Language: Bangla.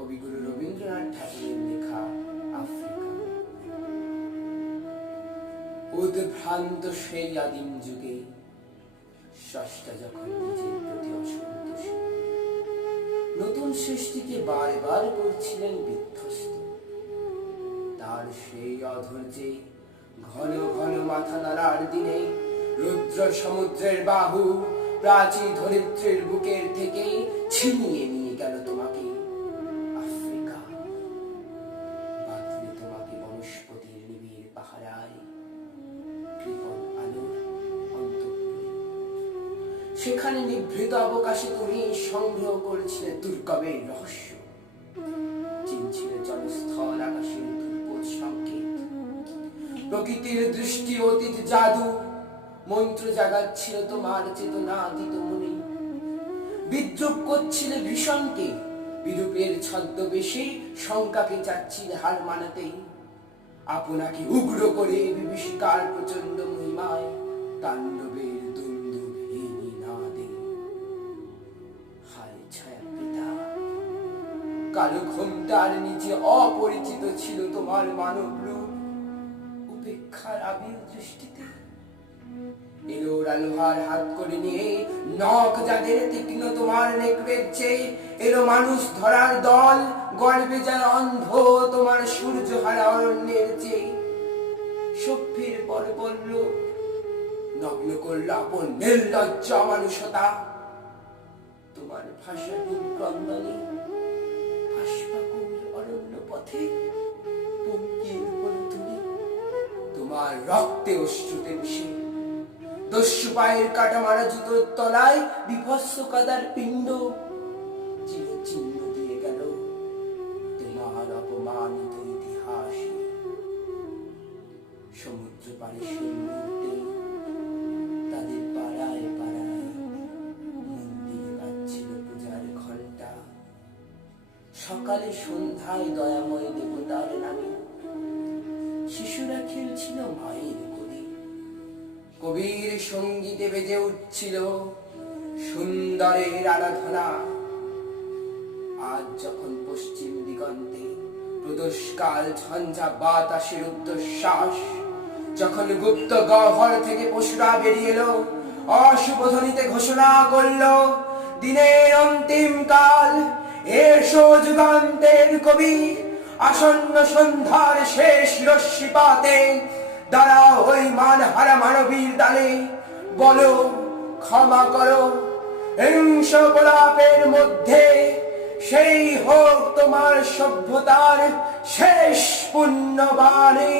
কবিগুরু রবীন্দ্রনাথ ঠাকুরের লেখা আফ্রিকা। উদ্ভ্রান্ত সেই আদিম যুগে স্রষ্টা যখন নিজের প্রতি অসন্তোষী, নতুন সৃষ্টিকে বারবার করছিলেন বিধ্বস্ত, তার সেই অধৈর্যে ঘন ঘন মাথা নাড়ার দিনে রুদ্র সমুদ্রের বাহু প্রাচীন ধরিত্রীর বুকের থেকে ছিনিয়ে নিয়ে গেল তোমাকে আফ্রিকা। বাঁধলে তোমাকে বনস্পতির নিবিড় পাহারায় কৃপণ আলোর অন্তঃপুরে। সেখানে নিভৃত অবকাশে তুমি সংগ্রহ করেছিলে দুর্গমের রহস্য, চিনছিলে জলস্থল আকাশের দুর্বোধ সংকেত, প্রকৃতির দৃষ্টি অতীত জাদু মন্ত্র জাগাচ্ছিল তোমার চেতনাতীত মনে। বিদ্রুপ করছিলে ভীষণকে, বিরূপের ছদ্মবেশে শঙ্কাকে চাচ্ছিলে হার মানাতে। আপনাকে উগ্র করে বিভীষিকার প্রচন্ড মহিমায় তাণ্ডবের দুন্দুভহীন নাদে। হায় ছায়া পিতা, কালো ঘোমটার নিচে অপরিচিত ছিল তোমার মানব রূপ। উপেক্ষার আবির দৃষ্টিতে এলো রালোহার হাত করে নিয়ে নখ যাদের তীক্ষ্ণ তোমার নেকড়ের চেয়ে এলো মানুষ ধরার দল, গর্বে যারা অন্ধ তোমার সূর্য হারা অরণ্যের চেয়ে। সভ্যের পর বলল নগ্ন করল আপন নির্লজ্জ মানুষতা। তোমার ভাষাহীন ক্রন্দনে ভাস্পাকুল অরণ্য পথে পঙ্কির বন্ধুনি তোমার রক্তে অশ্রুতে মিশে। দস্যু পায়ের কাটা মারা জুতোর তলায় বিভৎস কাদার পিণ্ড চিহ্ন দিয়ে গেল তোমার অপমানিত ইতিহাস। সমুদ্র পাড়ে সেই মুহূর্তে তাদের পাড়ায় পাড়ায় মন্দিরে বাজছিল পূজার ঘণ্টা। সকালে সন্ধ্যায় দয়াময় দেবতার নামে শিশুরা খেলছিল মায়ের কোলে। কবির সঙ্গীতে বেজে উঠছিল সুন্দরের আরাধনা। আজ যখন পশ্চিম দিগন্তে প্রদোষকাল ঝঞ্ঝা বাতাসের উদ্ধশ্বাস, যখন গুপ্ত গহ্বর থেকে পশুরা বেরিয়ে এলো অশুভ ধ্বনিতে ঘোষণা করল দিনের অন্তিম কাল। এসো যুগান্তের কবি, আসন্ন সন্ধ্যার শেষ রশ্মিপাতে দাঁড়াও ওই মানহারা মানবীর দালে। বলো ক্ষমা করো হিংস গোলাপের মধ্যে, সেই হোক তোমার সভ্যতার শেষ পুণ্যবাণী।